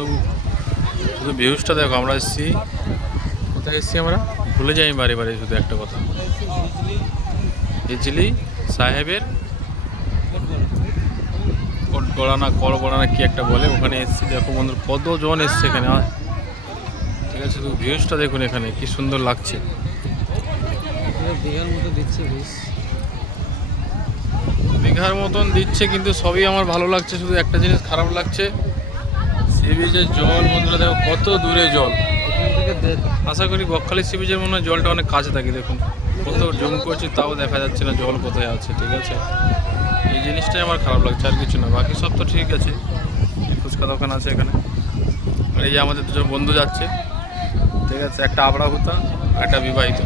শুধু শুধু ভিউজটা দেখো। আমরা এসেছি কোথায় এসেছি, আমরা ভুলে যাই বারে বারে শুধু একটা কথা, হিজলি সাহেবের কোটগড়া না করগড়া না কি একটা বলে, ওখানে এসেছি। দেখো বন্ধু কতজন এসছে এখানে, ঠিক আছে। শুধু ভিউজটা দেখুন এখানে কি সুন্দর লাগছে। দীঘার মতো দিচ্ছে দীঘার মতন দিচ্ছে, কিন্তু সবই আমার ভালো লাগছে। শুধু একটা জিনিস খারাপ লাগছে, সি বিচের জল বন্ধুরা দেখো কত দূরে জল। আশা করি বকখালি সি বিচের মনে হয় জলটা অনেক কাছে থাকে। দেখুন কত জুম করছি তাও দেখা যাচ্ছে না জল কোথায় আছে, ঠিক আছে। এই জিনিসটাই আমার খারাপ লাগছে, আর কিছু না। বাকি সব তো ঠিক আছে। ফুচকা দোকান আছে এখানে, আর এই যে আমাদের দুজন বন্ধু যাচ্ছে, ঠিক আছে। একটা আবড়া হুতা, একটা বিবাহিত।